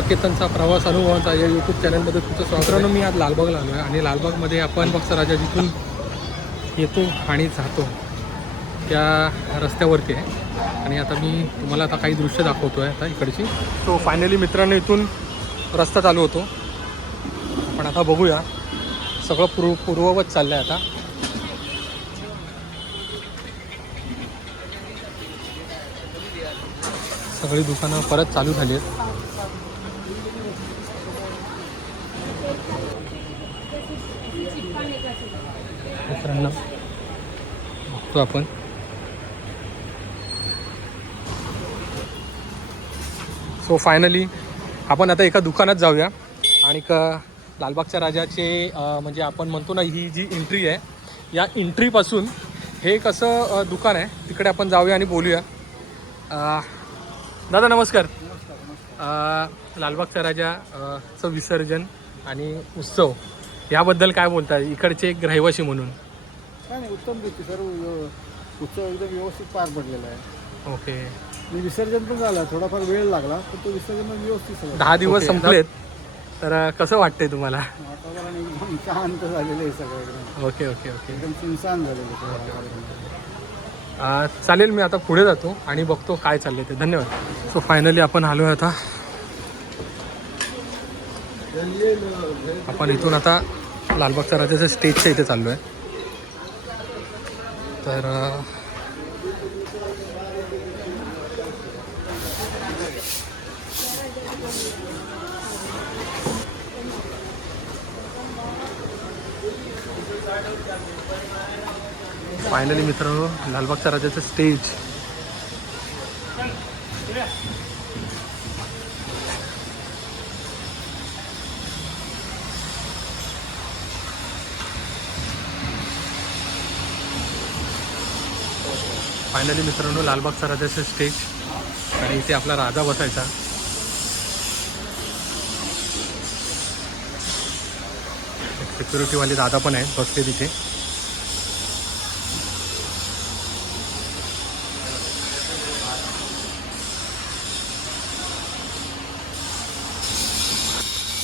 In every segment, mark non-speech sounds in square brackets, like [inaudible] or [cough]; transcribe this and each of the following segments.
मित्रांनो प्रवास अनुभवांचा या यूट्यूब चॅनलमध्ये तुमचं स्वागतानं मी आज लालबागला आलो आहे आणि लालबागमध्ये आपण फक्त राजा जिथून येतो आणि जातो त्या रस्त्यावरती आहे. आणि आता मी तुम्हाला आता काही दृश्य दाखवतो आहे आता इकडची. तो फायनली मित्रांनो इथून रस्ता चालू होतो. पण आता बघूया. सगळं पूर्व पूर्ववत चाललं आहे आता. सगळी दुकानं परत चालू झाली आहेत. मित्रांनो बघतो आपण. सो फायनली आपण आता एका दुकानात जाऊया. आणि क लालबागच्या राजाचे म्हणजे आपण म्हणतो ना ही जी एंट्री आहे या एंट्रीपासून हे कसं असं दुकान आहे. तिकडे आपण जाऊया आणि बोलूया. दादा नमस्कार. लालबागच्या राजा चं विसर्जन आणि उत्सव याबद्दल काय बोलतात इकडचे एक रहिवासी म्हणून. काय नाही उत्तम रीती सर्व व्यव- उत्सव एकदम व्यवस्थित पार पडलेला आहे. ओके. आणि विसर्जन पण झालं थोडाफार वेळ लागला पण तो विसर्जन पण व्यवस्थित दहा दिवस संपलेत. तर अं, कसं वाटतंय तुम्हाला? वातावरण एकदम शांत झालेलं आहे सगळं एकदम. Okay okay okay. एकदम सुनसान झालेलं आहे सगळं वातावरण. अं, चालेल मी आता पुढे जातो आणि बघतो काय चाललंय ते. धन्यवाद. सो फायनली आपण आलो आहे आता आपण इथून आता लालबागच्या राजाच्या स्टेजच्या इथे चाललो आहे तर फायनली मित्र लालबागच्या राजाचं स्टेज फायनली मित्रांनो लालबाग सराजाचं स्टेज आणि इथे आपला राजा बसायचा. एक सिक्युरिटीवाले दादा पण आहेत बसते तिथे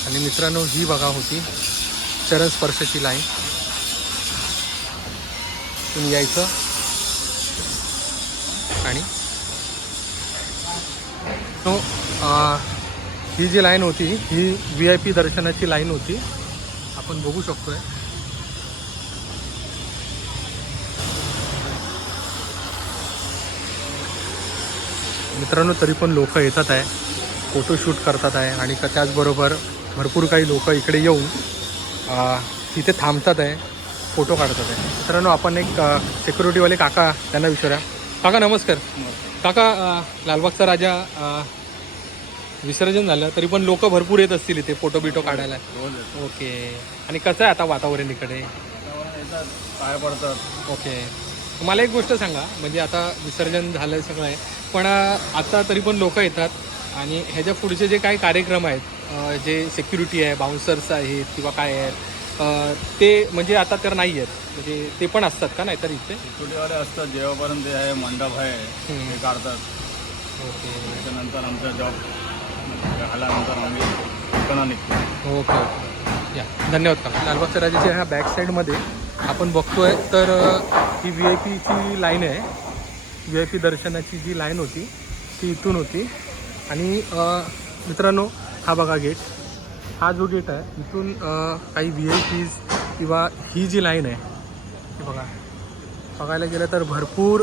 आणि मित्रांनो ही बघा होती चरण स्पर्शाची लाईन तुम्ही यायचं तो ही जी लाईन होती ही व्ही आय पी दर्शनाची लाईन होती. आपण बघू शकतोय. मित्रांनो तरी पण लोक येतात आहे. फोटोशूट करतात आहे. आणि का त्याचबरोबर भरपूर काही लोक इकडे येऊन तिथे थांबतात आहे. फोटो काढतात आहे. मित्रांनो आपण एक सिक्युरिटीवाले काका त्यांना विचारूया. काका नमस्कार. काका लालबागचा राजा विसर्जन झालं तरी पण लोक भरपूर येत असतील इथे फोटो बिटो काढायला. ओके. आणि कसं आहे आता वातावरण इकडे? पाय पडतात ओके. मला एक गोष्ट सांगा म्हणजे आता विसर्जन झालं सगळं आहे पण आता तरी पण लोक येतात आणि ह्याच्या पुढचे जे काही कार्यक्रम आहेत जे सिक्युरिटी आहे बाउन्सर्स आहेत किंवा काय आहेत ते म्हणजे आता तर नाही आहेत म्हणजे ते पण असतात का नाहीतर इथे? छोटेवाले असतात जेव्हापर्यंत हे आहे मंडप आहे. ते काढतात. ओके. त्याच्यानंतर आमचा जॉब झाल्यानंतर आम्ही दुकानात निघतो. Okay okay. या. धन्यवाद का लालबागच्या राजाच्या ह्या बॅक साईडमध्ये आपण बघतोय तर ही व्ही आय पीची लाईन आहे. व्ही आय पी दर्शनाची जी लाईन होती ती इथून होती. आणि मित्रांनो हा बघा गेट हा जो गेट आहे इथून काही व्ही आय पीज किंवा ही जी लाईन आहे बघा. बघायला गेलं तर भरपूर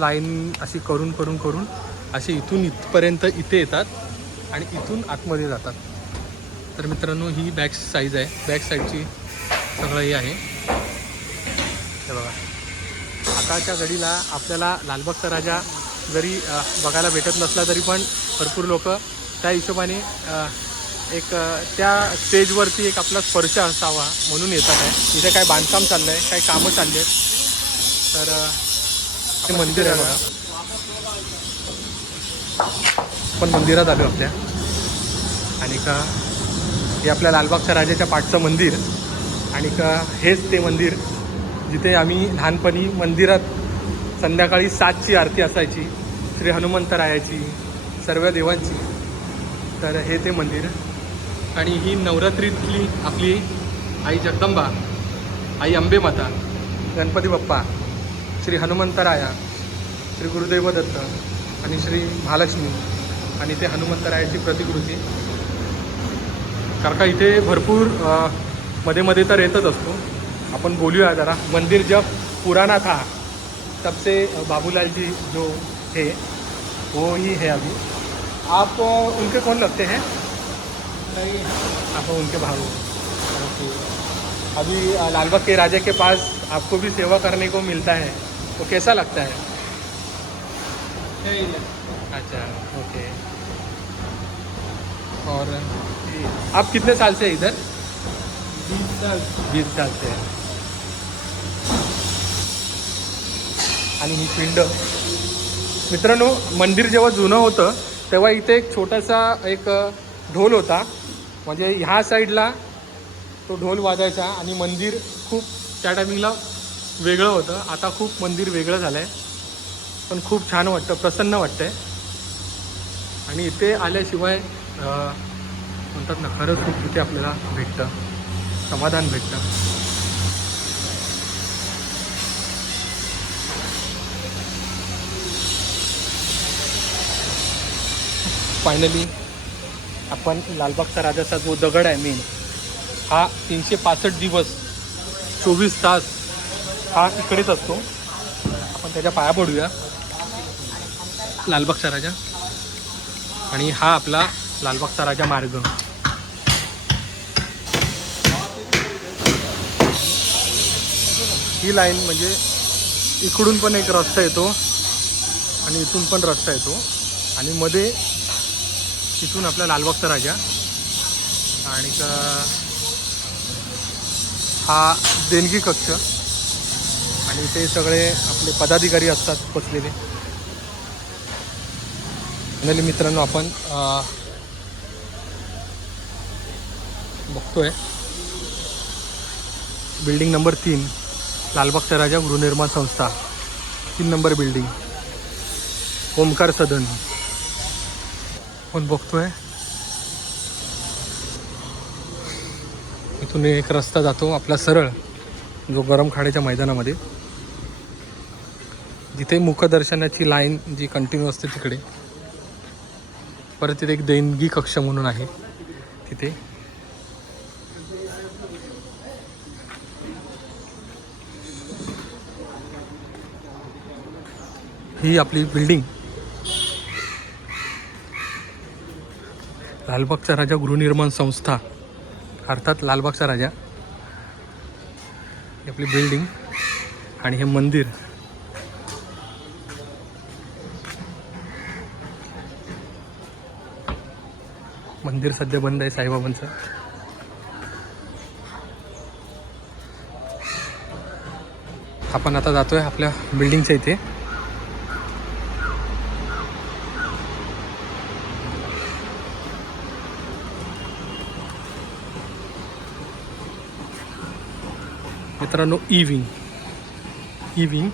लाईन अशी करून करून करून असे इथून इथपर्यंत इथे येतात आणि इथून आतमध्ये जातात. तर मित्रांनो ही बॅक साईज आहे. बॅक साईडची सगळं हे आहे. हे बघा. आताच्या घडीला आपल्याला लालबागचा राजा जरी बघायला भेटत नसला तरी पण भरपूर लोक त्या हिशोबाने एक त्या स्टेजवरती एक आपला स्पर्श असावा म्हणून येतात आहे. इथे काय बांधकाम चाललं आहे काही कामं चालली आहेत. तर ते हे मंदिर आहे बघा. पण मंदिरात आलो आपल्या. आणि का हे आपल्या लालबागच्या राजाच्या पाठचं मंदिर. आणि का हेच ते मंदिर जिथे आम्ही लहानपणी मंदिरात संध्याकाळी सातची आरती असायची. श्री हनुमंतरायाची सर्व देवांची. तर हे ते मंदिर. आणि ही नवरात्रीतली आपली आई जगदंबा आई अंबेमाता गणपती बाप्पा श्री हनुमंतराया श्री गुरुदेव दत्त आणि श्री महालक्ष्मी आणि ते हनुमंतरायाची प्रतिकृती. कारण का इथे भरपूरमध्ये मध्ये तर येतच असतो. आपण बोलूया जरा. मंदिर जब पुराना था तब से बाबूलालजी जो है वो ही है अभी आप उनके कौन लगते हैं? आप उनके ओके अभी लालबाग के राजा के पास आपको भी सेवा करने को मिलता है तो कैसा लगता है? अच्छा ओके। और आप कितने साल से इधर? बीस साल। बीस साल से। आणि ही पिंड। मित्रांनो मंदिर जेव्हा जुनं होतं तेव्हा इथे एक छोटासा एक ढोल होता. म्हणजे ह्या साईडला तो ढोल वाजायचा आणि मंदिर खूप त्या टायमिंगला वेगळं होतं. आता खूप मंदिर वेगळं झालं आहे पण खूप छान वाटतं प्रसन्न वाटतं आहे आणि इथे आल्याशिवाय म्हणतात ना खरंच खूप इथे आपल्याला भेटतं. समाधान भेटतं. फायनली आपण लालबागचा राजाचा जो दगड आहे मेन हा तीनशे पासष्ट दिवस चोवीस तास हा इकडेच असतो. आपण त्याच्या पाया पडूया. लालबागचा राजा. आणि हा आपला लालबागचा राजा मार्ग. ही लाईन म्हणजे इकडून पण एक रस्ता येतो आणि इथून पण रस्ता येतो. आणि मध्ये तिथून आपला लालबागचा राजा. आणि हा देणगी कक्ष. आणि ते सगळे आपले पदाधिकारी असतात बसलेले. फायनली मित्रांनो आपण बघतोय. बिल्डिंग नंबर तीन लालबागचा राजा गृहनिर्माण संस्था. तीन नंबर बिल्डिंग. ओमकार सदन. आपण बघतोय. इथून एक रस्ता जातो आपला सरळ जो गरम खाड्याच्या मैदानामध्ये. जिथे मुखदर्शनाची लाईन जी कंटिन्यू असते तिकडे. परत तिथे एक देणगी कक्ष म्हणून आहे तिथे. ही आपली बिल्डिंग लालबागचा राजा गृहनिर्माण संस्था अर्थात लालबागचा राजा. आपली बिल्डिंग आणि हे मंदिर. मंदिर सध्या बंद आहे साईबाबांचं. आपण आता जातोय आपल्या बिल्डिंगच्या इथे. मित्रांनो E wing E wing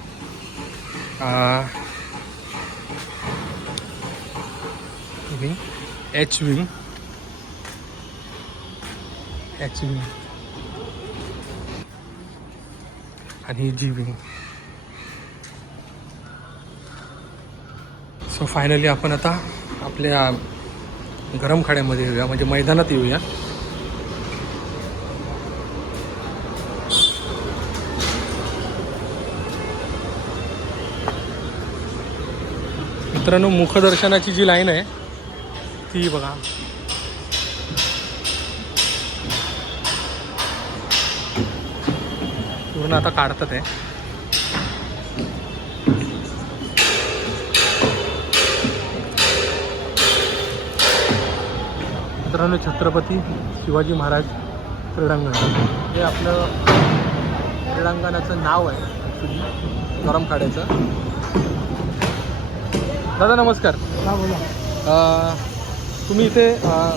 wing H wing H wing आणि जी विंग सो फायनली आपण आता आपल्या गरम खाड्यामध्ये येऊया म्हणजे मैदानात येऊया. मित्रांनो मुखदर्शनाची जी लाईन आहे ती बघा. पूर्ण आता काढतात आहे मित्रांनो छत्रपती शिवाजी महाराज क्रीडांगण. हे आपलं क्रीडांगणाचं नाव आहे गरम काढायचं दादा नमस्कार. हा बोला. अ, तुम्ही इथे अ,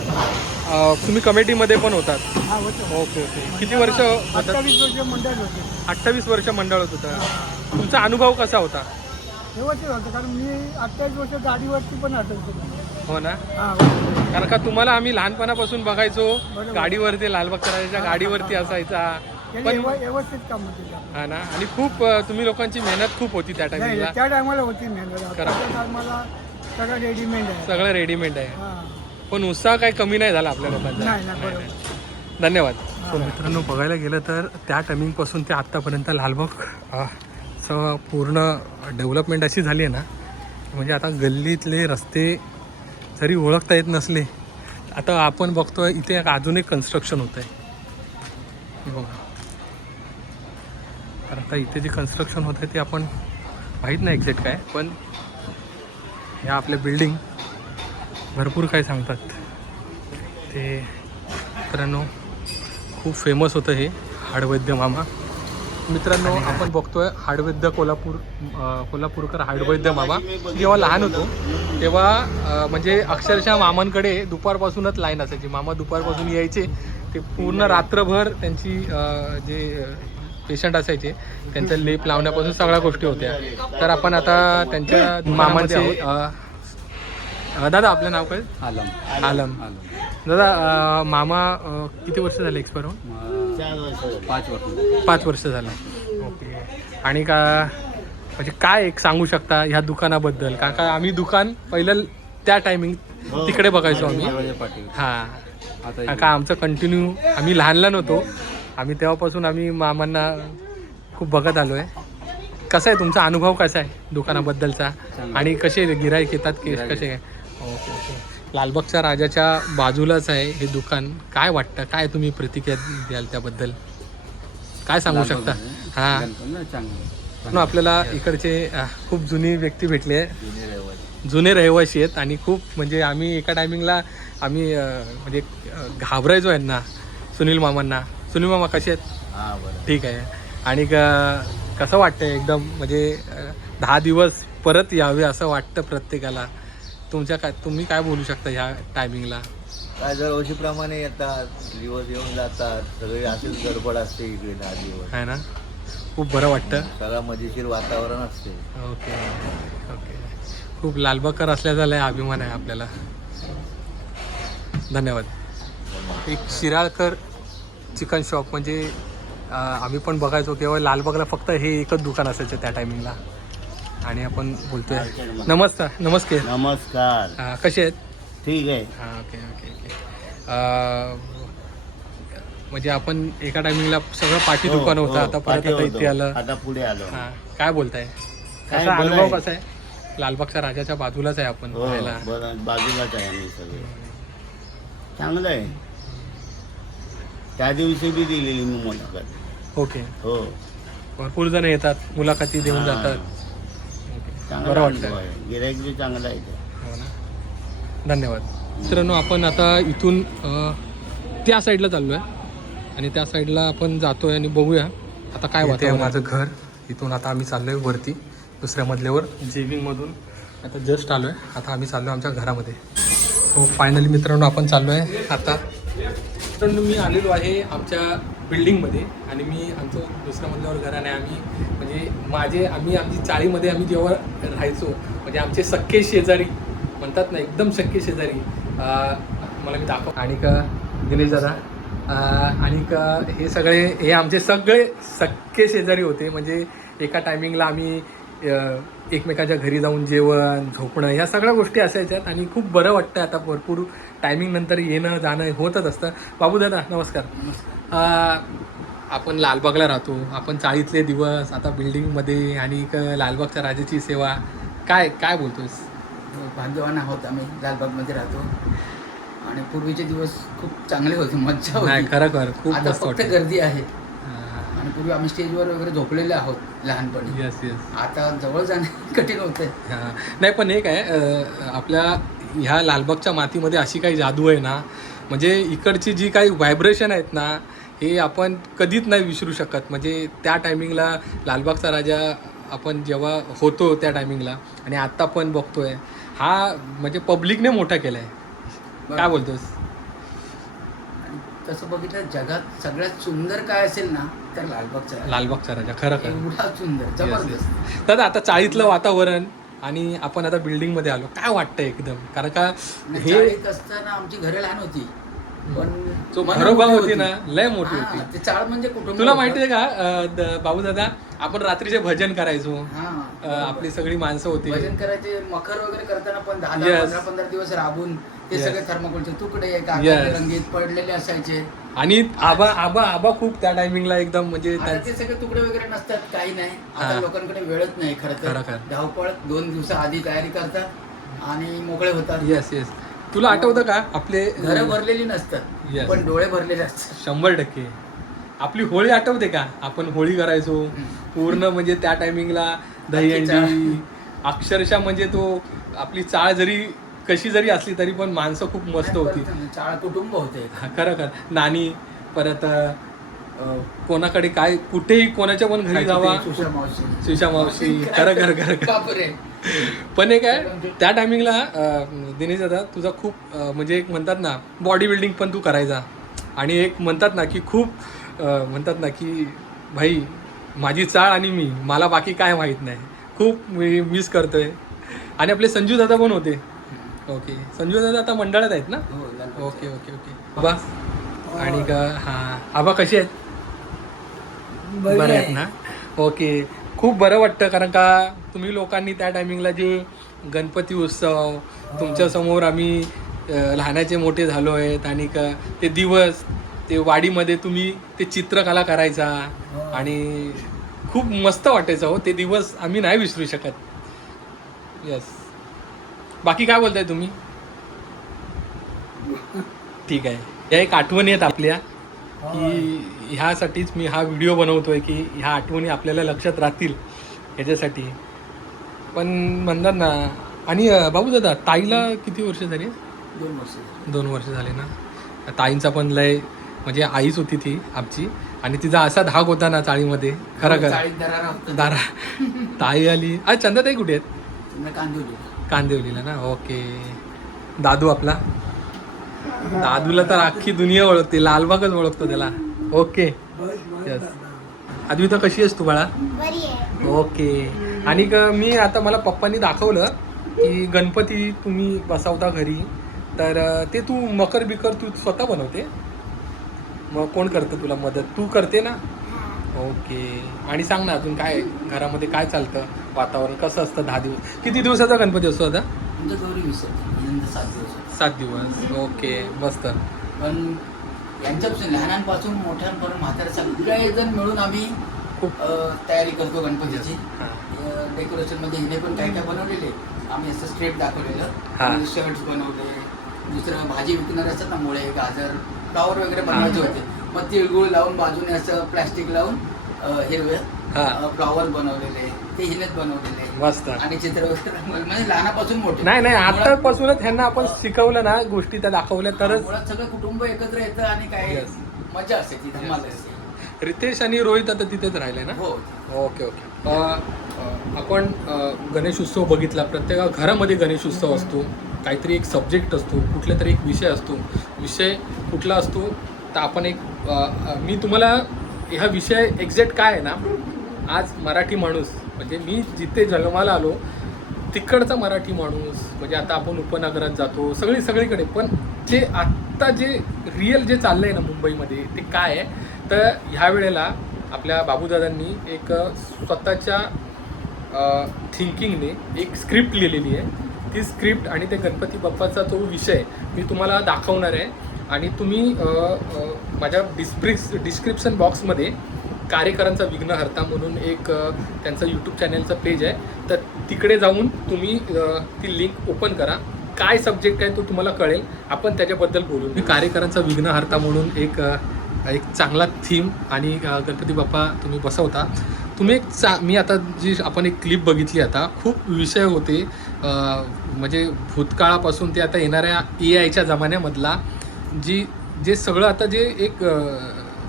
अ, तुम्ही कमिटीमध्ये पण होतात. हा होतं. Okay okay. किती वर्ष होतात? अठ्ठावीस वर्ष मंडळ होते. अठ्ठावीस वर्ष मंडळात होता. तुमचा अनुभव कसा होता? व्यवस्थित होतं कारण मी अठ्ठावीस वर्ष गाडीवरती पण हो ना? हा. कारण का तुम्हाला आम्ही लहानपणापासून बघायचो बरोबर. गाडीवरती लालबागच्या राजाच्या गाडीवरती असायचा. त्यांनी पण व्यव- व्यवस्थित काम केलं हा ना? आणि खूप अ, तुम्ही लोकांची मेहनत खूप होती त्या नाही टायमिंगला त्या टायमाला होती मेहनत. करा. आताच्या टायमाला सगळं रेडीमेड आहे. सगळं रेडीमेड आहे. हा. पण उत्साह काही कमी नाही झाला आपल्या लोकांचा. नाही नाही बरोबर. धन्यवाद. मित्रांनो बघायला गेलं तर त्या टायमिंगपासून ते आत्तापर्यंत लालबाग अ, चं पूर्ण डेव्हलपमेंट अशी झाली आहे ना. म्हणजे आता गल्लीतले रस्ते जरी ओळखता येत नसले आता आपण बघतोय इथे एक आधुनिक कन्स्ट्रक्शन होतं आहे बघा. तर आता इथे जे कन्स्ट्रक्शन होतं आहे ते आपण माहीत नाही एक्झॅक्ट काय पण ह्या आपल्या बिल्डिंग भरपूर काय सांगतात. ते मित्रांनो खूप फेमस होतं हे हाडवैद्य मामा. मित्रांनो आपण बघतोय हाडवैद्य कोल्हापूर कोल्हापूरकर हाडवैद्य मामा. जेव्हा लहान होतो तेव्हा म्हणजे अक्षरशः मामांकडे दुपारपासूनच लाईन असायची. मामा दुपारपासून यायचे. ते पूर्ण रात्रभर त्यांची जे पेशंट असायचे त्यांचा लेप लावण्यापासून सगळ्या गोष्टी होत्या. तर आपण आता त्यांच्या मामांचे दादा आपलं नाव काय? आलम. आलम. दादा मामा किती वर्ष झाले एक्सपायर होऊन? पाच वर्ष पाच वर्ष झालं. ओके. आणि का म्हणजे काय एक सांगू शकता ह्या दुकानाबद्दल? का का आम्ही दुकान पहिलं त्या टायमिंग तिकडे बघायचो आम्ही. हां. आता का का आमचं कंटिन्यू आम्ही लहान लहान होतो आम्ही तेव्हापासून आम्ही मामांना खूप बघत आलो आहे कसा आहे तुमचा अनुभव कसा आहे दुकानाबद्दलचा. आणि कसे गिराईक येतात की कसे? काय ओके ओके. लालबागच्या राजाच्या बाजूलाच आहे हे दुकान. काय वाटतं? काय तुम्ही प्रतिक्रिया द्याल त्याबद्दल? काय सांगू शकता? हां. पण आपल्याला इकडचे खूप जुनी व्यक्ती भेटली. आहे जुने रहिवासी आहेत आणि खूप म्हणजे आम्ही एका टायमिंगला आम्ही म्हणजे घाबरायचो यांना सुनील मामांना. सुनील मामा कसे आहेत? ठीक आहे. आणि कसं वाटतं एकदम? म्हणजे दहा दिवस परत यावे असं वाटतं प्रत्येकाला. तुमच्या काय तुम्ही काय बोलू शकता ह्या टायमिंगला काय दरवर्षीप्रमाणे येतात दिवस येऊन जातात सगळी अशीच गडबड असते इकडे दहा दिवस. आहे ना? खूप बरं वाटतं. सगळं मजेशीर वातावरण असते. ओके. ओके. खूप लालबागकर असल्याचा लय अभिमान आहे आपल्याला. धन्यवाद. एक शिराळकर चिकन शॉप म्हणजे आम्ही पण बघायचो केवळ लालबागला फक्त हे एकच दुकान असायचं त्या टायमिंगला आणि आपण बोलतोय. नमस्कार नमस्ते नमस्कार. कसे आहेत? ठीक आहे. हां ओके ओके ओके. अं, म्हणजे आपण एका टायमिंगला सगळं पाठी हो, दुकान होतं हो, आता परत पाठी आता होतं. इथे आलं. आता पुढे आलो. हां काय बोलताय? काय कसा अनुभव आहे. कसा आहे? लालबागच्या राजाच्या बाजूलाच आहे आपण हो राहायला. बरं बाजूलाच आहे आम्ही सगळे. चांगलं आहे. त्या दिवशी बी दिलेली मी मुलाखत. ओके. हो. भरपूर जण येतात मुलाखती देऊन हां. जातात. चांगला बरं अनुभव वाटतं आहे. गिराईक बी चांगला आहे ते. हो ना. धन्यवाद. मित्रांनो आपण आता इथून अ, त्या साईडला चाललो आहे आणि त्या साईडला आपण जातोय आणि बघूया आता काय वाटतं माझं घर. इथून आता आम्ही चाललो आहे वरती दुसऱ्या मजल्यावर जेविंगमधून. आता जस्ट आलो आहे आता आम्ही चाललो आहे आमच्या घरामध्ये. सो फायनली मित्रांनो आपण चाललो आहे आता मित्रांनो मी आलेलो आहे आमच्या बिल्डिंगमध्ये आणि मी आमचं दुसऱ्या मजल्यावर घर आणि आम्ही म्हणजे माझे आम्ही आमची चाळीमध्ये आम्ही जेव्हा राहायचो म्हणजे आमचे सख्खे शेजारी म्हणतात ना एकदम सख्खे शेजारी मला मी दाखव आणि का दिनेश दादा आणि का हे सगळे हे आमचे सगळे सख्खे शेजारी होते. म्हणजे एका टायमिंगला आम्ही एकमेकाच्या घरी जाऊन जेवण झोपणं ह्या सगळ्या गोष्टी असायच्यात आणि खूप बरं वाटतं आता भरपूर टायमिंग नंतर येणं जाणं होतच असतं. बाबू दादा नमस्कार. अं, आपण लालबागला राहतो. आपण चाळीतले दिवस आता बिल्डिंगमध्ये आणि लालबागच्या राजाची सेवा. काय काय बोलतोस भाग्यवान आहोत आम्ही लालबागमध्ये राहतो. आणि पूर्वीचे दिवस खूप चांगले होते मज्जा नाही होती खरं. खूप गर्दी आहे. आणि पूर्वी आम्ही स्टेजवर वगैरे झोपलेले आहोत लहानपणी. येस येस आता जवळ जाणे [laughs] कठीण होतंय. हां. नाही पण एक आहे अं, आपल्या ह्या लालबागच्या मातीमध्ये अशी काही जादू आहे ना म्हणजे इकडची जी काही व्हायब्रेशन आहेत ना हे आपण कधीच नाही विसरू शकत. म्हणजे त्या टायमिंगला लालबागचा राजा आपण जेव्हा होतो त्या टायमिंगला आणि आत्ता पण बघतोय हा म्हणजे पब्लिकने मोठा केला आहे काय बोलतोस? आणि तसं बघितलं जगात सगळ्यात सुंदर काय असेल ना तर लालबागचा राजा. लालबागचा राजा खरं खरं. एवढा सुंदर जबरदस्त. दादा आता चाळीतलं वातावरण आणि आपण आता बिल्डिंगमध्ये आलो. काय वाटतं एकदम? कारण का हे चाळीत असताना आमची घरं लहान होती. पण घरोबा होती ना लय मोठी होती. ते चाळ म्हणजे कुटुंब तुला होतं. माहिती आहे का बाबू दादा आपण रात्रीचे भजन करायचो हा आपली सगळी माणसं होती. भजन करायचे मखर वगैरे करताना पण दहा पंधरा पंधरा दिवस राबून ते. सगळे थर्मोकोलचे तुकडे रंगीत पडलेले असायचे. आणि आबा आबा आबा खूप त्या टायमिंगला एकदम म्हणजे त्यांचं- ते सगळे तुकडे वगैरे नसतात काही नाही. आता लोकांकडे वेळच नाही खरं तर. खरं. धावपळ दोन दिवसा आधी तयारी करतात आणि मोकळे होतात. येस येस तुला आठवतं का? आपले घरं भरलेली नसतात Yes. पण डोळे भरलेले असतात. शंभर टक्के. आपली होळी आठवते का? आपण होळी करायचो. पूर्ण म्हणजे त्या टायमिंगला दहीहंडी अक्षरशः म्हणजे तो आपली चाळ जरी कशी जरी असली तरी पण माणसं खूप मस्त होती. चाळ कुटुंब होते हा, खरं खरं. नानी परत अं, कोणाकडे काय कुठेही कोणाच्या पण घरी जावा. सुषा मावशी. सुशा मावशी. खरं खरं बापरे. पण एक आहे त्या टायमिंगला दिनेश दादा तुझा खूप म्हणजे एक म्हणतात ना बॉडी बिल्डिंग पण तू करायचा. आणि एक म्हणतात ना की खूप म्हणतात ना की भाई माझी चाळ आणि मी मला बाकी काय माहीत नाही. खूप मी मिस करतोय. आणि आपले संजू दादा पण होते. ओके. संजू दादा आता मंडळात आहेत ना? हो ओके ओके ओके. आबा. आणि का हां. आबा कसे आहेत? बरं आहेत ना? ओके खूप बरं वाटतं कारण का तुम्ही लोकांनी त्या टायमिंगला जे गणपती उत्सव तुमच्यासमोर आम्ही लहानाचे मोठे झालो आहेत आणि का ते दिवस ते वाडीमध्ये तुम्ही ते चित्रकला करायचा आणि खूप मस्त वाटायचं हो. ते दिवस आम्ही नाही विसरू शकत. यस बाकी काय बोलताय तुम्ही? ठीक आहे. या एक आठवणी आहेत आपल्या. की ह्यासाठीच मी हा व्हिडिओ बनवतोय की ह्या आठवणी आपल्याला लक्षात राहतील ह्याच्यासाठी. पण म्हणतात ना आणि बाबू दादा ताईला किती वर्ष झाली? दोन वर्ष. दोन वर्ष झाले ना? ताईंचा पण लय म्हणजे आईच होती ती आमची. आणि तिचा असा धाक होता ना चाळीमध्ये खरं खरं. दारा ताई आली. आज चंदाताई कुठे आहेत? कांदिवली कांदिवलीला ना? ओके. दादू आपला? दादूला तर अख्खी दुनिया ओळखते लालबागच ओळखतो त्याला. ओके यस अद्विता कशी आहेस तू बाळा? ओके आणि क- मी आता मला पप्पांनी दाखवलं की गणपती तुम्ही बसवता घरी. तर ते तू मकर बिकर तू स्वतः बनवते? मग कोण करतं तुला मदत? तू करते ना? ओके आणि सांग ना अजून काय घरामध्ये काय चालतं? वातावरण कसं असतं दहा दिवस? किती दिवसाचा गणपती असतो आता? सात दिवस. ओके मस्त. पण यांच्यापासून लहानांपासून मोठ्यांपर्यंत म्हातारे सगळे जण मिळून आम्ही खूप. अ, तयारी करतो गणपतीची. हां. डेकोरेशनमध्ये हिने पण काय काय बनवलेले? आम्ही असं स्ट्रेट हा. दाखवलेलं शर्ट्स बनवले दुसरं भाजी विकणारे असतात ना मुळे गाजर फ्लावर वगैरे बनवायचे होते. मग तिळगुळ लावून बाजूने असं प्लॅस्टिक लावून अ, हिरवे हा. फ्लॉवर बनवलेले. ते हिनेच बनवलेले. मस्त. आणि चित्र. म्हणजे लहानापासून मोठे. नाही नाही मुळात- आतापासूनच ह्यांना आपण शिकवलं ना गोष्टी त्या दाखवल्या तरच मुळात सगळं कुटुंब एकत्र येतं आणि काय Yes. मजा असते ती धमाल असते. रितेश आणि रोहित आता तिथेच राहिले ना? हो. Okay okay. आपण अ, गणेश उत्सव बघितला. प्रत्येक घरामध्ये गणेश उत्सव असतो. काहीतरी एक सब्जेक्ट असतो. कुठला तरी एक विषय असतो. विषय कुठला असतो? तर आपण एक अ, अ, मी तुम्हाला ह्या विषय एक्झॅक्ट काय आहे ना? आज मराठी माणूस म्हणजे मी जिथे जन्माला आलो तिकडचा मराठी माणूस म्हणजे आता आपण उपनगरात जातो सगळी सगळीकडे. पण जे आत्ता जे रिअल जे चाललंय ना मुंबईमध्ये ते काय आहे? तर ह्या वेळेला आपल्या बाबूदादांनी एक स्वतःच्या थिंकिंगने एक स्क्रिप्ट लिहिलेली आहे. ती स्क्रिप्ट आणि ते गणपती बाप्पाचा तो विषय मी तुम्हाला दाखवणार आहे. आणि तुम्ही माझ्या डिस्क्रिप्स डिस्क्रिप्शन बॉक्समध्ये कार्यकरांचा विघ्नहर्ता म्हणून एक त्यांचं यूट्यूब चॅनलचं पेज आहे. तर तिकडे जाऊन तुम्ही ती लिंक ओपन करा. काय सब्जेक्ट आहे तो तुम्हाला कळेल. आपण त्याच्याबद्दल बोलू. मी कार्यकरांचा विघ्नहर्ता म्हणून एक एक चांगला थीम आणि गणपती बाप्पा तुम्ही बसवता. तुम्ही एक चा मी आता जी आपण एक क्लिप बघितली आता खूप विषय होते. म्हणजे भूतकाळापासून ते आता येणाऱ्या ए आयच्या जमान्यामधला जी जे सगळं आता जे एक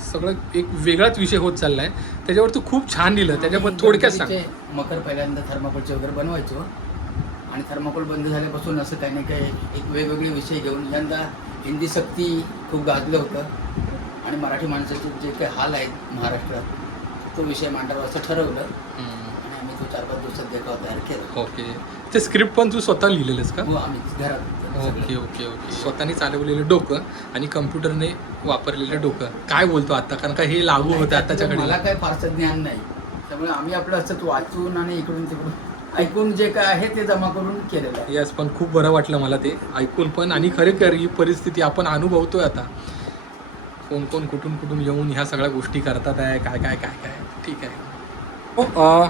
सगळं एक वेगळाच विषय होत चालला आहे त्याच्यावर तू खूप छान लिहिलं. त्याच्याबद्दल थोडक्यात सांग. मकर पहिल्यांदा थर्माकोलचे वगैरे बनवायचो. आणि थर्माकोल बंद झाल्यापासून असं काही ना काही एक वेगवेगळे विषय घेऊन यंदा हिंदी सक्ती खूप गाजलं होतं. आणि मराठी माणसाचे जे काही हाल आहेत महाराष्ट्रात तो विषय मांडावा असं ठरवलं. आणि आम्ही तो चार पाच दिवसात देखावा तयार केला. ओके. ते स्क्रिप्ट पण तू स्वतः लिहिलेलंस का? हो आम्ही घरात ओके ओके ओके. स्वतःने चालवलेलं डोकं आणि कम्प्युटरने वापरलेलं डोकं. काय बोलतो आता? कारण का हे लागू होतं आताच्या मला काय फारसं ज्ञान नाही. त्यामुळे आम्ही आपलं असं वाचून आणि इकडून तिकडून ऐकून जे काय आहे ते जमा करून केलेलं आहे. यस पण खूप बरं वाटलं मला ते ऐकून पण. आणि खरेखर ही परिस्थिती आपण अनुभवतोय आता. कोण कोण कुठून कुठून येऊन ह्या सगळ्या गोष्टी करतात आहे? काय काय काय काय? ठीक आहे. हो, अं,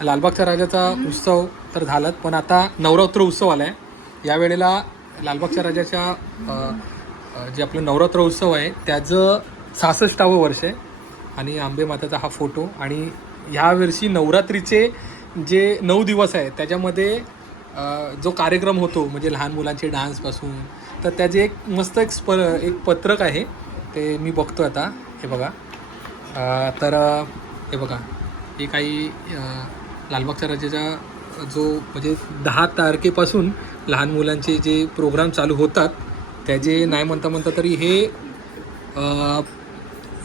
लालबागच्या राजाचा उत्सव तर झालाच पण आता नवरात्र उत्सव आला आहे यावेळेला लालबागच्या राजाच्या जे आपलं नवरात्र उत्सव आहे त्याचं सहासष्टावं वर्ष आहे. आणि आंबे माताचा हा फोटो. आणि ह्यावर्षी नवरात्रीचे जे नऊ दिवस आहे त्याच्यामध्ये जो कार्यक्रम होतो म्हणजे लहान मुलांचे डान्सपासून तर त्याचे एक मस्त एक स्प एक पत्रक आहे. ते मी बघतो आता. हे बघा. तर हे बघा. हे काही लालबागच्या राजाच्या जो म्हणजे दहा तारखेपासून लहान मुलांचे जे प्रोग्राम चालू होतात त्याचे नाही म्हणता म्हणता तरी हे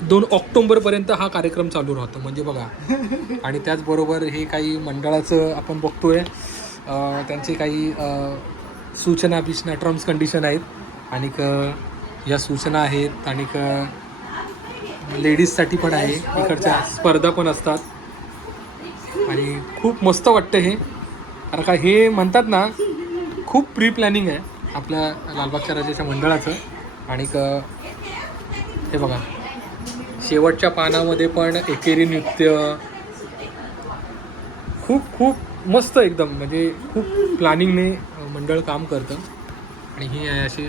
दोन ऑक्टोंबरपर्यंत हा कार्यक्रम चालू राहतो. म्हणजे बघा आणि त्याचबरोबर हे काही मंडळाचं आपण बघतोय त्यांचे काही सूचना बिचना टर्म्स कंडिशन आहेत. आणि या सूचना आहेत. आणि लेडीजसाठी पण आहे. इकडच्या स्पर्धा पण असतात. आणि खूप मस्त वाटतं हे. कारण का हे म्हणतात ना खूप प्री प्लॅनिंग आहे आपल्या लालबागच्या राजाच्या मंडळाचं. आणि हे बघा शेवटच्या पानामध्ये पण एकेरी नृत्य. खूप खूप मस्त एकदम. म्हणजे खूप प्लॅनिंगने मंडळ काम करतं. आणि ही आहे अशी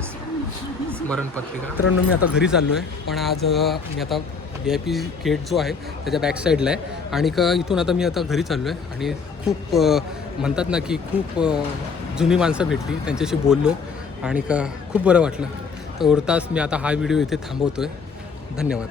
मरणपत्रिका मित्रांनो मी आता घरी चाललो आहे पण आज मी आता डी आय पी गेट जो आहे त्याच्या बॅक साईडला आहे. आणि का इथून आता मी आता घरी चाललो आहे आणि खूप म्हणतात ना की खूप जुनी माणसं भेटली. त्यांच्याशी बोललो. आणि का खूप बरं वाटलं. तर उरताच मी आता हा व्हिडिओ इथे थांबवतो आहे धन्यवाद.